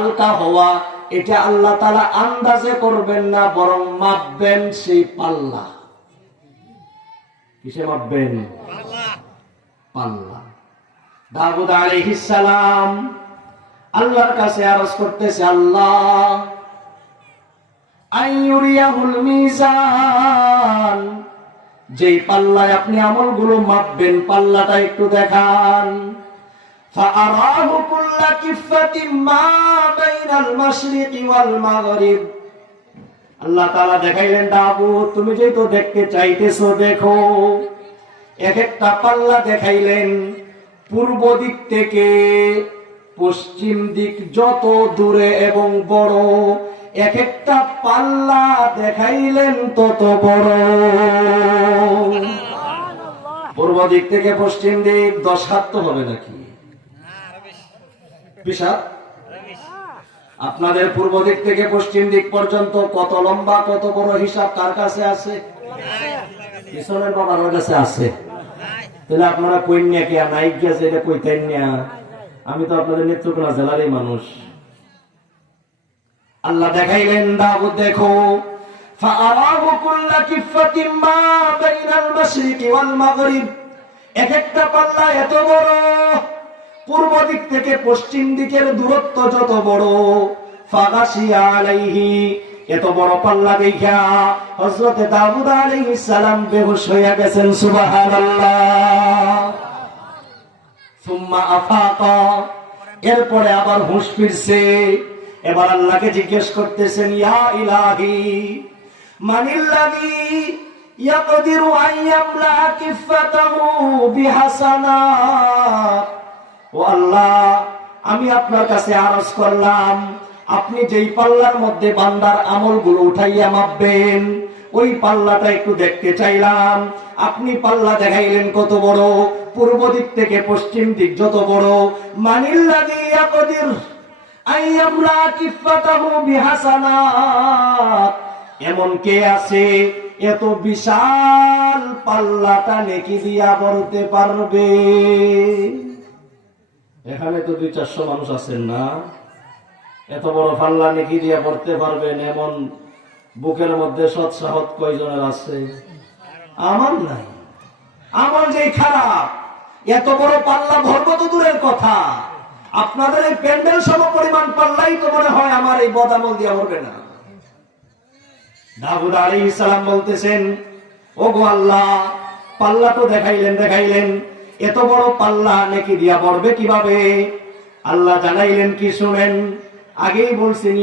হালকা হওয়া, এটা আল্লাহ তাআলা আন্দাজে করবেন না, বরং মাপবেন সেই পাল্লা। কিসে মাপবেন? পাল্লা। দাউদ আলাইহিস সালাম আল্লাহর কাছে আরজ করতেছে, আল্লাহ আইয়ুরিয়াহুল মিজান, যেই পাল্লায় আপনি আমলগুলো মাপবেন, পাল্লাটা একটু দেখান। ফাআরাহু কুল্লা কিফাতিন মা বাইনাল মাশরিকি ওয়াল মাগরিব, আল্লাহ তাআলা দেখাইলেন, দাউদ তুমি যেই তো দেখতে চাইতেছো, দেখো। এক একটা পাল্লা দেখাইলেন, পূর্ব দিক থেকে পশ্চিম দিক যত দূরে এবং বড়, এক একটা পাল্লা দেখাইলেন তত বড়। পূর্ব দিক থেকে পশ্চিম দিক 10 হাত তো হবে নাকি? 20 হাত? আপনাদের পূর্ব দিক থেকে পশ্চিম দিক পর্যন্ত কত লম্বা, কত বড় হিসাব কার কাছে আছে? পিছনের বাবার কাছে আছে। তাহলে আপনারা কইন্যা কি আর নাইক গেছে, এটা কইতেন না? আমি তো আপনাদের নেত্রকোনা জেলারই মানুষ। আল্লাহ দেখাইলেন, দাউদ দেখো, ফাআরাহু কুল্লা কিফাতিন মা বাইনাল মাশরিকি ওয়াল মাগরিব, এক একটা পাল্লা এত বড়, পূর্ব দিক থেকে পশ্চিম দিকের দূরত্ব যত বড়। ফাগাশিয়া আলাইহি, এত বড় পাল্লা দেখা হযরত দাউদ আলাইহিস সালাম বেহুশ হয়ে গেছেন। সুবহানাল্লাহ। সুম্মা আফাকা, এরপরে আবার হুঁশ ফিরছে। এবার আল্লাহকে জিজ্ঞেস করতেছেন, ইয়া ইলাহি মানিল্লাযী ইয়াকদিরু আন ইয়ামলা কিফাতাহু বিহাসানাত, ও আল্লাহ আমি আপনার কাছে আরজ করলাম, আপনি যেই পাল্লার মধ্যে বান্দার আমলগুলো উঠাইয়া মাপবেন, ওই পাল্লাটা একটু দেখতে চাইলাম। আপনি পাল্লা দেখাইলেন কত বড়, পূর্ব দিক থেকে পশ্চিম দিক যত বড়। মানিল্লাযী ইয়াকদির আন ইয়ামলা কিফাতাহু বিহাসানাত, এমন কে আছে এত বিশাল পাল্লাটা নেকি দিয়া বলতে পারবে? এখানে তো 200-400 মানুষ আছেন না? এত বড় পাল্লা নেকি দিয়া পড়তে পারবেন এমন বুকের মধ্যে সৎসাহত কয়জনের আছে? আমার নাই। আমার যে খারাপ, এত বড় পাল্লা ধরবো তো দূরের কথা, আপনাদের এই প্যান্ডেল সম পরিমাণ পাল্লাই তো মনে হয় আমার এই বদামল দিয়া ভরবে না। দাউদ আলাইহিস সালাম বলতেছেন, ওগো আল্লাহ, পাল্লা তো দেখাইলেন, এত বড় পাল্লা নেকি দিয়া ভরবে কিভাবে? আল্লাহ জানাইলেন কি শুনেন, আগেই বলছেন